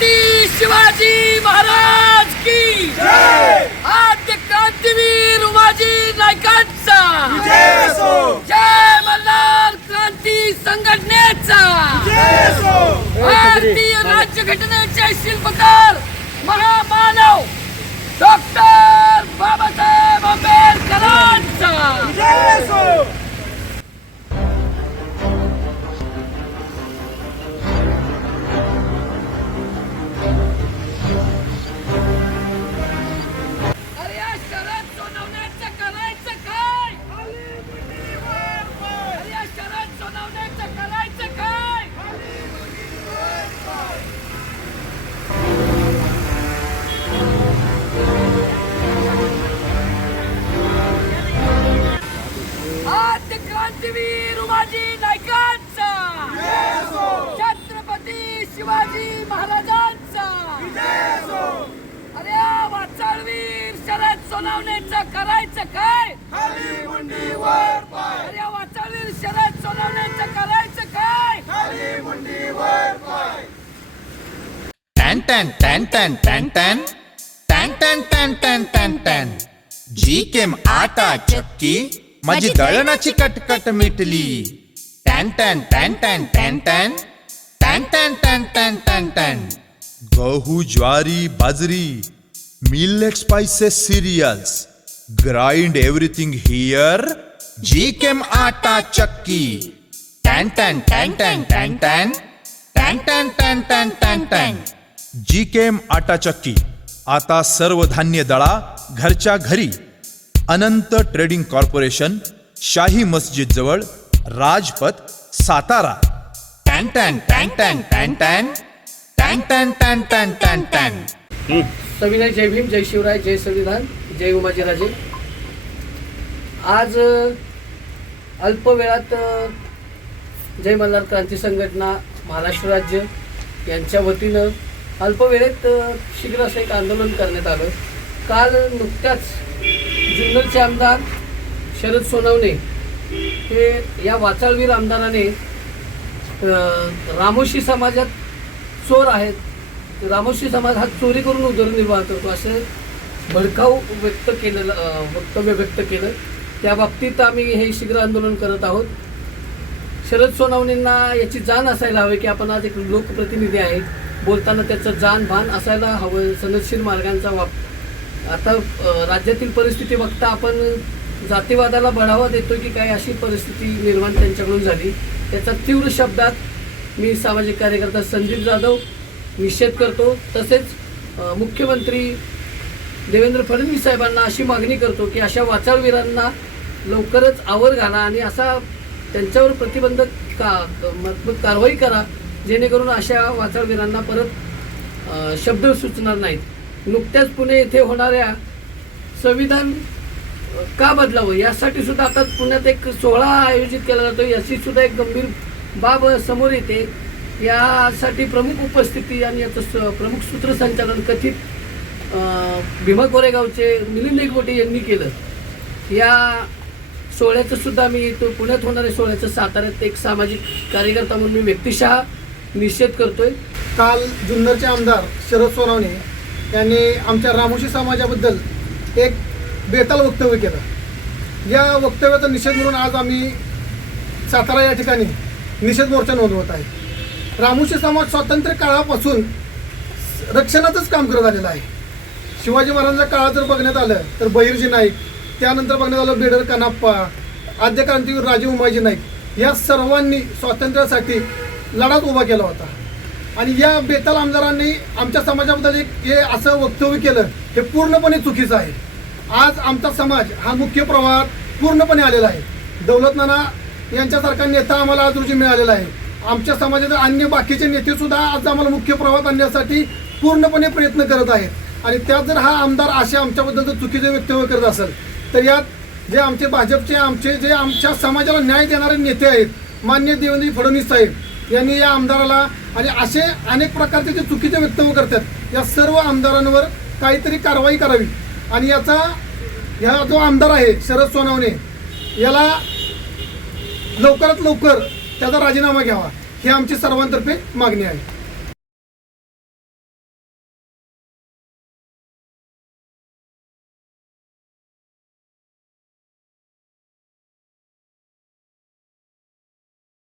छत्रपती शिवाजी महाराज की आद्य क्रांतीवीर उमाजी नायकांचा जय मल्हार क्रांती संघटनेचा भारतीय राज्यघटनेचे शिल्पकार महामानव डॉक्टर बाबासाहेब आंबेडकरांचा! सोनावण्याचं करायचं काय अरे या वाचाळवीर शरद सोनावण्याचं करायचं काय टॅन टॅन टॅन टॅन टॅन टॅन टॅन टॅन टॅन टॅन टॅन टॅन जी केम आटा चक्की माझी दळणाची कटकट मिटली टॅन टॅन टॅन टॅन टॅन टॅन टॅन टॅन टॅन टॅन टॅन टॅन गहू ज्वारी बाजरी सिरियल्स ग्राइंड एव्हरीथिंग हिअर जी केम आटा चक्की टॅन टॅन टॅन टॅन टॅन टॅन टॅन टॅन टॅन टॅन टॅन टॅन जी केम आटा चक्की आता सर्व धान्य दळा घरच्या घरी अनंत ट्रेडिंग कॉर्पोरेशन शाही मस्जिद जवळ राजपथ सातारा टॅन टॅन टॅन टॅन टॅन टॅन टॅन टॅन टॅन टॅन टॅन सविनय जय भीम जय शिवराय जय संविधान जय उमाजीराजे. आज अल्प वेळात जय मल्हार क्रांती संघटना महाराष्ट्र राज्य यांच्या वतीनं अल्प वेळेत शीघ्र असं एक आंदोलन करण्यात आलं. काल नुकत्याच जुन्नरचे आमदार शरद सोनवणे हे या वाचाळवीर आमदाराने रामोशी समाजात चोर आहेत रामोशी समाज हा चोरी करून उदरनिर्वाह करतो असे भडकाऊ व्यक्त केलेलं वक्तव्य व्यक्त केलं. त्या बाबतीत आम्ही हे शीघ्र आंदोलन करत आहोत. शरद सोनवणेंना याची जाण असायला हवी की आपण आज एक लोकप्रतिनिधी आहे. बोलताना त्याचं जाण भान असायला हवं. सनदशीर मार्गांचा वाप आता राज्यातील परिस्थिती बघता आपण जातीवादाला बढावा देतो की काय अशी परिस्थिती निर्माण त्यांच्याकडून झाली. त्याचा तीव्र शब्दात मी सामाजिक कार्यकर्ता संदीप जाधव निषेध करतो. तसेच मुख्यमंत्री देवेंद्र फडणवीस साहेबांना अशी मागणी करतो की अशा वाचाळवीरांना लवकरच आवर घाला आणि असा त्यांच्यावर प्रतिबंधक का मजबूत कारवाई करा जेणेकरून अशा वाचाळवीरांना परत शब्द सुचणार नाहीत. नुकत्याच पुणे येथे होणाऱ्या संविधान का बदलावं यासाठी सुद्धा आता पुण्यात एक सोहळा आयोजित केला जातो याची सुद्धा एक गंभीर बाब समोर येते. यासाठी प्रमुख उपस्थिती आणि याचं स- प्रमुख सूत्रसंचालन कथित भीमा कोरेगावचे मिलिंद एकवटे यांनी केलं. या सोहळ्याचं सुद्धा मी तो पुण्यात होणाऱ्या सोहळ्याचं साताऱ्यात एक सामाजिक कार्यकर्ता म्हणून मी व्यक्तिशः निषेध करतोय. काल जुन्नरचे आमदार शरद सोनवणे यांनी आमच्या रामोशी समाजाबद्दल एक बेताल वक्तव्य केलं. या वक्तव्याचा निषेध म्हणून आज आम्ही सातारा या ठिकाणी निषेध मोर्चा नोंदवत आहे. रामोशी समाज स्वातंत्र्य काळापासून रक्षणाचंच काम करत आलेलं आहे. शिवाजी महाराजांच्या काळात जर बघण्यात आलं तर बहिर्जी नाईक त्यानंतर बघण्यात आलं बेडर कनाप्पा आद्य क्रांतीवीर राजे उमाजी नाईक या सर्वांनी स्वातंत्र्यासाठी लढाच उभा केला होता. आणि या बेताल आमदारांनी आमच्या समाजाबद्दल एक हे असं वक्तव्य केलं हे पूर्णपणे चुकीचं आहे. आज आमचा समाज हा मुख्य प्रवाहात पूर्णपणे आलेला आहे. दौलतनाना यांच्यासारखा नेता आम्हाला आज रोजी मिळालेला आहे. आमच्या समाजातील अन्य बाकीचे नेते सुद्धा आज आम्हाला मुख्य प्रवाहात आणण्यासाठी पूर्णपणे प्रयत्न करत आहेत. आणि त्यात जर हा आमदार असे आमच्याबद्दल जर चुकीचे वक्तव्य करत असेल तर यात जे आमचे भाजपचे आमचे जे आमच्या समाजाला न्याय देणारे नेते आहेत मान्य देवेंद्र फडणवीस साहेब यांनी या आमदाराला आणि असे अनेक प्रकारचे जे चुकीचे वक्तव्य करतात या सर्व आमदारांवर काहीतरी कारवाई करावी. आणि याचा ह्या जो आमदार आहे शरद सोनावणे याला लवकरात लवकर त्याचा राजीनामा घ्यावा. ही आमची सर्वांतर्फे मागणी आहे.